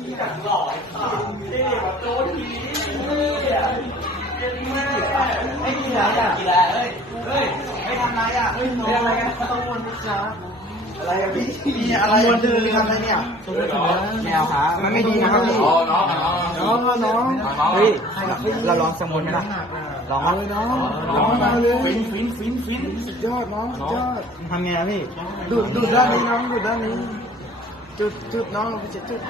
ไอ้แบบโดนทีเนี่ยไม่กินแล้วอยากกินแล้วเฮ้ย เฮ้ย ไม่ทำไรอะ เฮ้ยไม่ทำไรกันต้องวนพิซซ่าอะไรอะพี่มีอะไรวนเดินทำอะไรเนี่ยแมวขามันไม่ดีนะครับพี่น้องน้องน้องน้องน้องเฮ้ยเราลองสมุนไหมล่ะลองเลยน้องน้องมาเลยฟินฟินฟินฟินสุดยอดน้องสุดยอดทำไงอะพี่ดูดดูดด้านนี้น้องดูดด้านนี้ จุดจุดน้องไปจุดจุด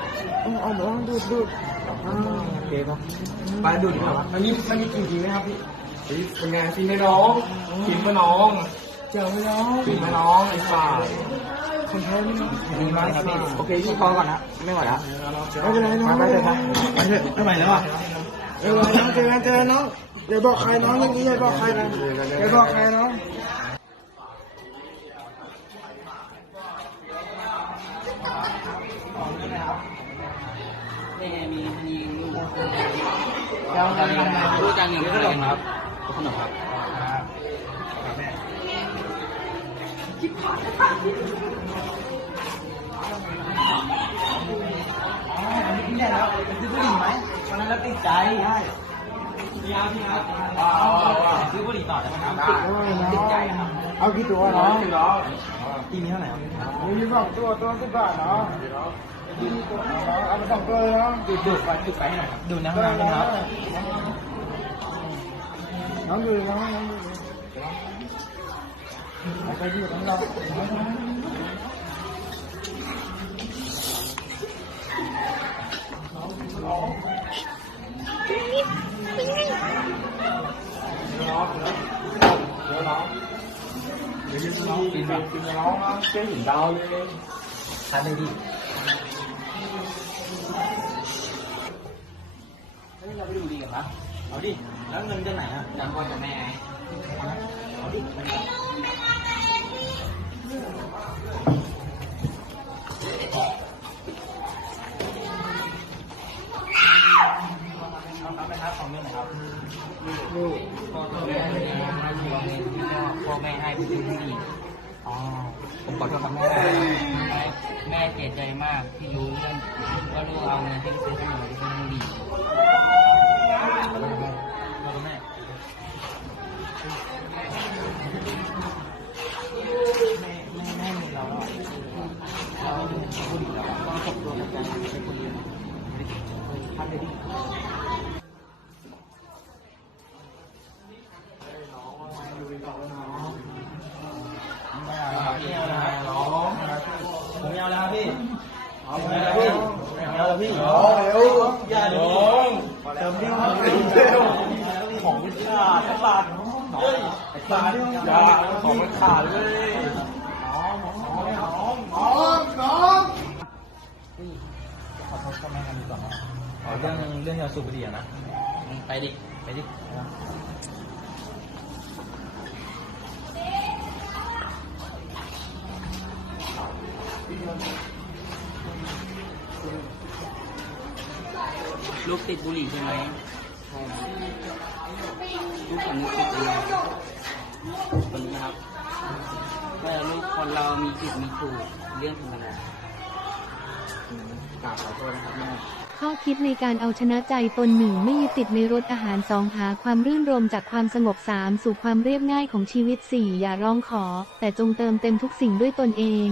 เอาเอาน้องดูดดูดอ่าโอเคครับไปดูดดีกว่ามันมีมันมีกลิ่นดีไหมครับพี่เป็นไงฟินไหมน้องฟินไหมน้องเจ๋อไหมน้องฟินไหมน้องไอ้ฝ่าคนแพ้ไม่น้องดีมากครับพี่โอเคพี่พอก่อนนะไม่ไหวแล้วไม่เป็นไรน้องไปเถอะครับไปเถอะไม่ไหวแล้วอะเออน้องเจอกันเจอกันน้องอย่าบอกใครน้องอย่างนี้อย่าบอกใครนะอย่าบอกใครน้อง นี่มีมีลูกยังยังยังยังลูกจังอย่างขนมครับขนมครับพี่ได้แล้วซื้อบุหรี่ไหมวันนั้นเราติดใจใช่พี่ครับพี่ครับซื้อบุหรี่ต่อได้ไหมครับติดใจครับ เอากี่ตัวน้องที่มีเท่าไหร่ครับมีสองตัวตัวสิบบาทเนาะเอาไปสองตัวเลยเนาะดูดดูดไปดูดไปให้หน่อยครับดูดในห้องน้ำนะครับน้องดูน้องน้องดูเอาไปที่ของเราเดี๋ยวน้อง กินกินน้องนะเจ๊หินดาวเลยทานได้ดีเฮ้ยเราไปดูดีกันปะเอาดิ แล้วเงินจะไหนอะจำพ่อจำแม่ไงเอาดิ พ่อแม่ให้ไปซื้อบุหรี่อ๋อผมขอโทษครับแม่แม่เสียใจมากที่รู้เรื่องว่าลูกเอาเงินให้ไปซื้อขนมไปซื้อบุหรี่ขอโทษครับแม่ขอโทษแม่แม่แม่แม่มีเราอะเราเป็นผู้หญิงเราต้องตกตัวกันใจเป็นคนเดียวทำได้ดี ไม่เอาแล้วพี่เอาแล้วน้องผมไม่เอา แล้วพี่เอาแล้วพี่เอาแล้วพี่เอาแล้วอย่าดิเติมเรื่องเร็วของมันขาดขาดเฮ้ยขาดอย่าของมันขาดเลยน้องน้องน้องน้องขอโทษพ่อแม่กันดีกว่านะเอาเรื่องเรื่องยาสูบบุหรี่นะไปดิไปดิ ลูกติดบุหรี่ใช่ไหมใช่ลูกคนนี้ติดยังไงคนนี้ครับเมื่อลูกคนเรามีผิดมีถูกเรื่องธรรมดากราบขอโทษนะครับแม่ข้อคิดในการเอาชนะใจตนหนึ่งไม่ยึดติดในรสอาหารสองหาความรื่นรมจากความสงบสามสู่ความเรียบง่ายของชีวิตสี่อย่าร้องขอ แต่จงเติมเต็มทุกสิ่งด้วยตนเอง